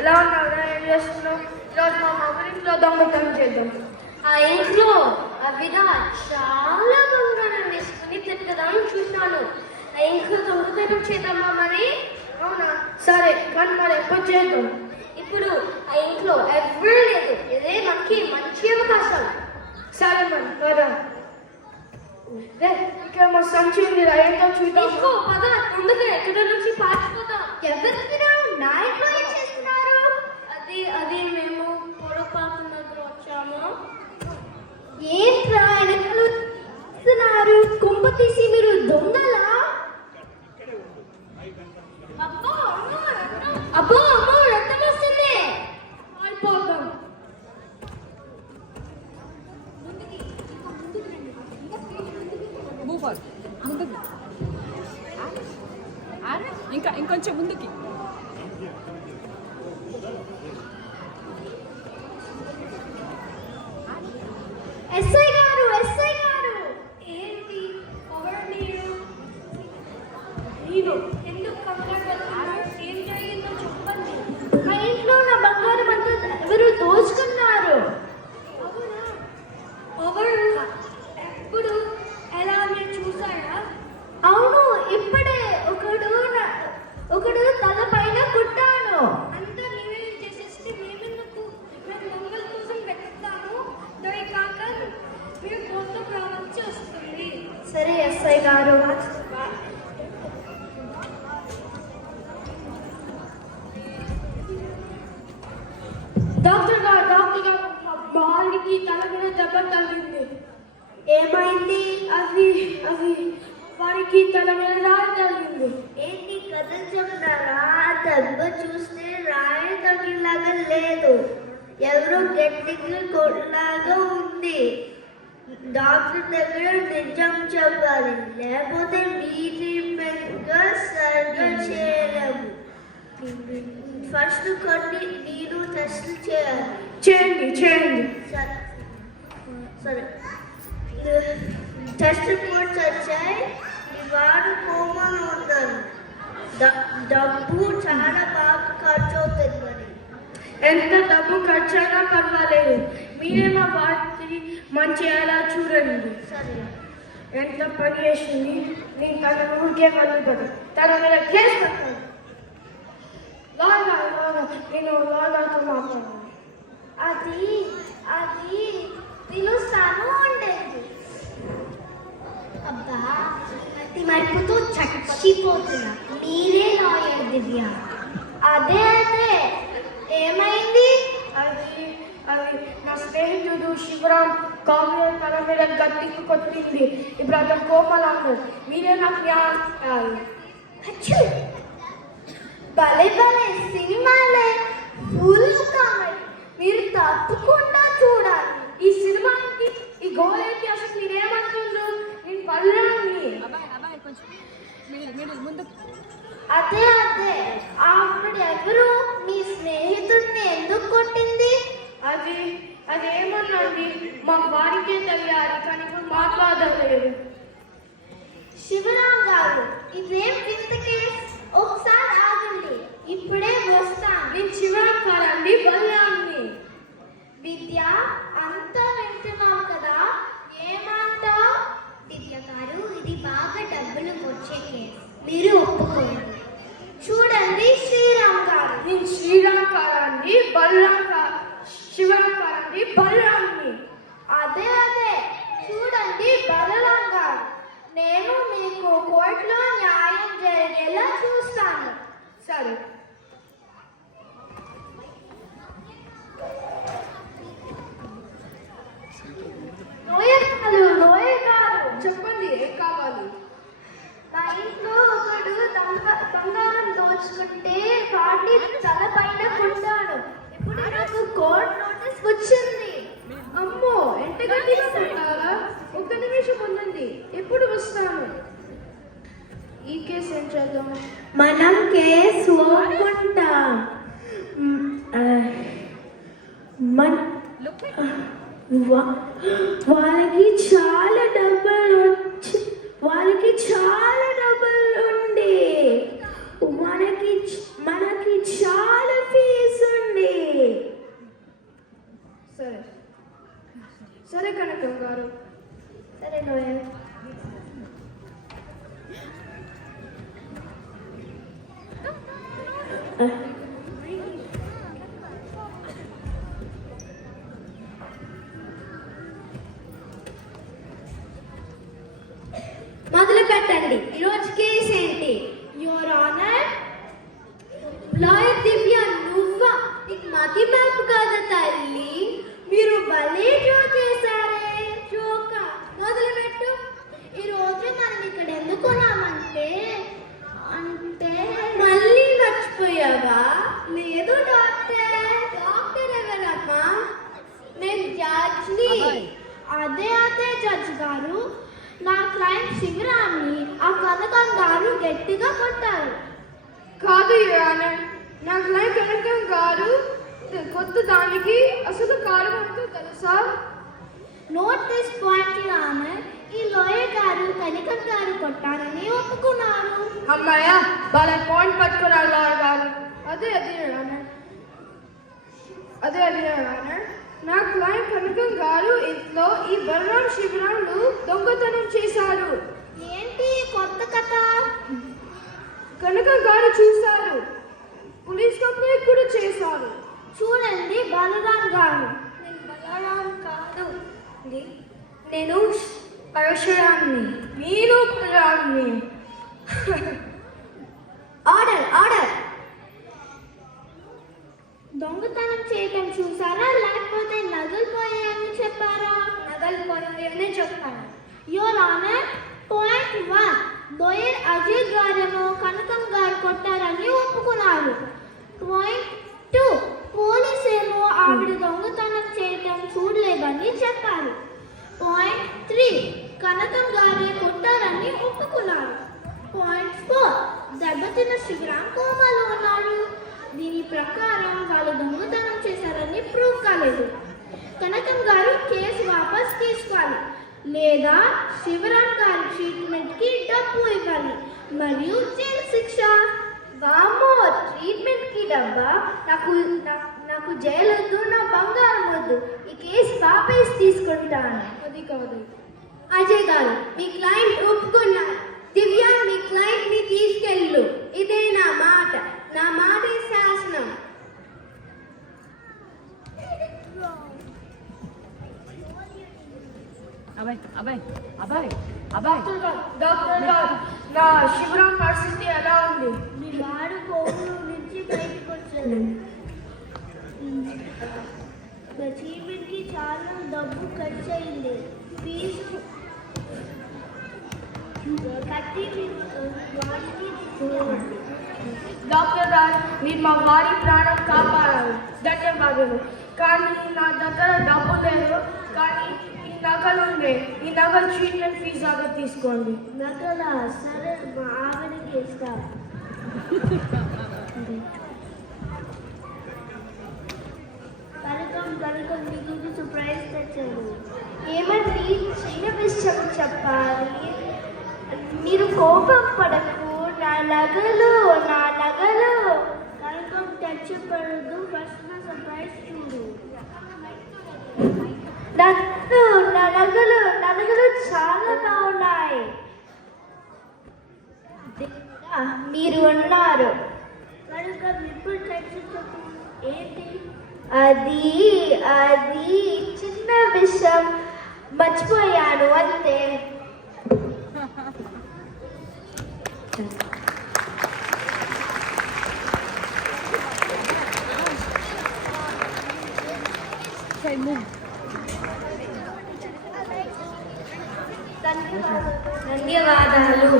ఎలా ఉన్నావురా? ఏం చేస్తున్నావు? ఈరోజు మా ఇంట్లో దొంగతనం చేద్దాం. ఆ ఇంట్లో అవిరా చాలా బంగారం వేసుకుని తిట్టడం చూశాను. ఆ ఇంట్లో దొంగతనం చేద్దామా మరి? అవునా, సరే కానీ మరి ఎప్పుడు చేద్దాం? ఇప్పుడు ఆ ఇంట్లో ఎవరు లేదు. ఇదే మనకి మంచి అవకాశం. సరే మరి కదా. ఇక్కడ మా సంచి ఉంది, ఏంటో చూద్దాం. తీసుకో పద, తొందరగా ఎక్కడ నుంచి పారిపోతాం. ఎవరు నా ఇంట్లో ఏం చేస్తున్నారు? అది మేము పొరపాటునకు వచ్చాము. ఏంట్రా వెనకాల కుంప తీసి మీరు దొంగలా? అబ్బో అమ్మో రక్తం వస్తుంది. అయిపోతాం. ఇంకా ఇంకొంచెం ముందుకి. ఎస్ఐ గారు, ఎస్ఐ గారు, ఏంటి ఎవరు మీరు? నేను ఎందుకు కంగారు పడుతున్నారు? ఏం జరిగిందో చెప్పండి. మా ఇంట్లో నా బంగారం అంతా ఎవరు దోచుకున్నారు. అవునా? ఎవరు? ఎప్పుడు? ఎలా మీరు చూసారా? అవును, ఇప్పుడే ఒకడు తల పైన కుట్టాను. అంతా నీవే చేసేస్తే మేము దొంగల కోసం వెతుకుతాము. దొరికాక మీరు కోసం రావాల్సి వస్తుంది. సరే ఎస్ఐ గారు. డాక్టర్ గారు మా బాలికి తల మీద దెబ్బ తగిలింది. ఏమైంది? అది వారికి తల మీద రాయి తగిలింది. ఏంటి కథలు చెప్తారా? దెబ్బ చూస్తే రాయి తగిలాగా లేదు, ఎవరో గట్టిగా కొట్లాగా ఉంది. డాక్టర్ దగ్గర నిజం చెప్పాలి, లేకపోతే మీ ట్రీట్మెంట్గా సరిగ్గా చేయలేము. ఫస్ట్ కొన్ని నేను టెస్ట్లు చేయాలి. చేయండి. సరే, టెస్ట్ రిపోర్ట్స్ వచ్చాయి. వారు కోమాలో ఉన్నారు. డబ్బు చాలా బాగా ఖర్చు అవుతుంది. మరి ఎంత డబ్బు ఖర్చు అయినా పర్వాలేదు, మీరే మా వారికి మంచి ఎలా చూడండి. సరే, ఎంత పని చేసింది. నేను తన ఊరికే వెళ్ళిపోతాను, తన మీద కేసు పెట్టాను. నేను లాగాతో మాట్లాడాను. అది పిలుస్తాను ఉండేది. అబ్బా, అతి మరుపుతో చచ్చిపోతున్నా. మీరే లాయర్ దివ్య. అదే ఏమైంది? అది నా స్నేహితుడు శివరాం కావ్య తన మీద గట్టికి కొట్టింది. ఇప్పుడు అతను కోపలా ఉన్నాడు. మీరే నాకు న్యాయం చేయాలి. భలే సినిమాలే ఫుల్ కామెడీ. మీరు తప్పకుండా చూడాలి. ఈ సినిమాకి ఈ గోల్ ఏంటి అసలు? మీరేమంటున్నారు? నేను పల్లాన్ని అదే ఆవిడ ఎవరు? మీ స్నేహితుడిని ఎందుకు కొట్టింది? అదేమన్నాండి మా వారికే తెలియాలి, కానీ ఇప్పుడు మాట్లాడలేదు. శివరాం గారు, ఇదేం వింత కేస్? ఒకసారి ఆగండి, ఇప్పుడే వస్తాను. నేను శివరాం కాదండి, బల్లాన్ని. విద్య, అంతా వింటున్నావు కదా, ఏమంటావు? దివ్య గారు, ఇది బాగా డబ్బులు వచ్చే కేసు, మీరు ఒప్పుకోండి. చూడండి శ్రీరామ్ గారు. నేను శ్రీరామ్ కాదండి, శివరాం కాదండి, బల్లాన్ని. అదే చూడండి బలరాం గారు, నేను మీకు కోర్టులో న్యాయం జరిగేలా చూస్తాను. సరే. లోయర్ గారు, చెప్పండి, ఏం కావాలి? మా ఇంట్లో ఒకడు బంగారం దోచుకుంటే వాడిని తల పైన కొట్టాడు. ఇప్పుడు నాకు కోర్టు నోటీస్ వచ్చింది. అమ్మో, ఎంత గట్టిగా కొట్టారా? ఒక్క నిమిషం ఉండండి, ఎప్పుడు వస్తాను. ఈ కేసు ఏం చేద్దాం? మనం కేసు ఒప్పుకుంటాం. వాళ్ళకి చాలా డబ్బులు ఉండే, మనకి చాలా ఫీజు మొదలు పెట్టండి. ఈరోజు కేసు ఏంటి? యువర్ ఆనర్, లాయర్ దివ్య, నువ్వా? నీకు మతి మ్యాప్ కాదా తల్లి? మీరు భలే జోక్ చేశారే. జోక మొదలు పెట్టు. ఈరోజు మనం ఇక్కడ ఎందుకున్నామంటే మళ్ళీ మర్చిపోయావా? లేదు డాక్టర్. డాక్టర్ ఎవరమ్మా? నేను జడ్జ్ని. అదే జడ్జ్ గారు, నా క్లయింట్ శివరామ్ని ఆ కనకం గారు గట్టిగా కొట్టారు. కాదు యువర్ ఆనర్, నా క్లయింట్ కనకం గారు కొత్త దానికి అసలు కారణం ఏంటో తెలుసా? Note this point your honour. ఈ లాయర్ గారు కనకం గారు కొట్టారని ఒప్పుకున్నారు. అమ్మాయ వాళ్ళ పాయింట్ పట్టుకున్నారు లాయర్ గారు. అదే యువర్ ఆనర్. నా క్లయింట్ కనకం గారు ఇంట్లో ఈ బలరాం శివరాంలు దొంగతనం చేశారు. ఏంటి కొత్త కథ? కనకం గారు చూశారు, పోలీస్ కంప్లైంట్ కూడా చేశారు. చూడండి బలరాం గారు. నేను బలరాం కాదు, నేను పరశురామ్ని. మీరు బలరాంని. ఆర్డర్. దొంగతనం చేయటం చూసారా, లేకపోతే నగలు పోయాయని చెప్పారా? నగలు పోయాయని చెప్పాను. Your honour, point 1, lower Ajay గారేమో కనకం గారు కొట్టారని ఒప్పుకున్నారు. పాయింట్ 2, పోలీస్ ఏమో ఆవిడ దొంగతనం చేయటం చూడలేదని చెప్పారు. పాయింట్ 3, కనకం గారే కొట్టారని ఒప్పుకున్నారు. పాయింట్ 4, దెబ్బతిన్న శివరాం కోమాలో ఉన్నారు. దీని ప్రకారం వాళ్ళు దొంగతనం చేశారని ప్రూవ్ కాలేదు. కనకం గారు కేసు వాపస్ తీసుకోవాలి, లేదా శివరాం గారి ట్రీట్మెంట్కి డబ్బు ఇవ్వాలి మరియు జైలు శిక్ష. వామో, ట్రీట్మెంట్కి డబ్బా? నాకు జైలు వద్దు, నా బంగారం వద్దు. ఈ కేసు వాపస్ తీసుకుంటాను. అది కాదు అజయ్ గారు, మీ క్లయింట్ ఒప్పుకున్నారు. దివ్య, మీ క్లయింట్ ని తీసుకెళ్ళు. ఇదే నా మాట శాసనం. డాక్టర్ గారు, నా శివరాం పరిస్థితి ఎలా ఉంది? మీ వాడు కోవిడ్ నుంచి బయటకు వచ్చాడు. ట్రీట్మెంట్కి చాలా డబ్బు ఖర్చు అయింది. ఫీజు డాక్టర్ గారు, మీరు మా వారి ప్రాణం కాపాడారు, ధన్యవాదాలు. కానీ నా దగ్గర డబ్బు లేదు. కానీ ఈ నగలు ఉండే, ఈ నగలు ట్రీట్మెంట్ ఫీజు లాగా తీసుకోండి. నగల? సరే, మా ఆవిడకి ఇస్తా. కనకం మీ గురించి సర్ప్రైజ్ తెచ్చారు. ఏమండి, చిన్న విషయం చెప్పాలి. మీరు కోపం పడకు. నా నగలు కనకం తెచ్చిపడదు. ఫస్ట్ నా సర్ప్రైజ్ చూడు. నా నగలు చాలా బాగున్నాయి. మీరు ఉన్నారు. కనకం ఇప్పుడు తెచ్చి చెప్పు. ఏంటి అది చిన్న విషయం, మర్చిపోయాను అంతే. ధన్యవాదాలు.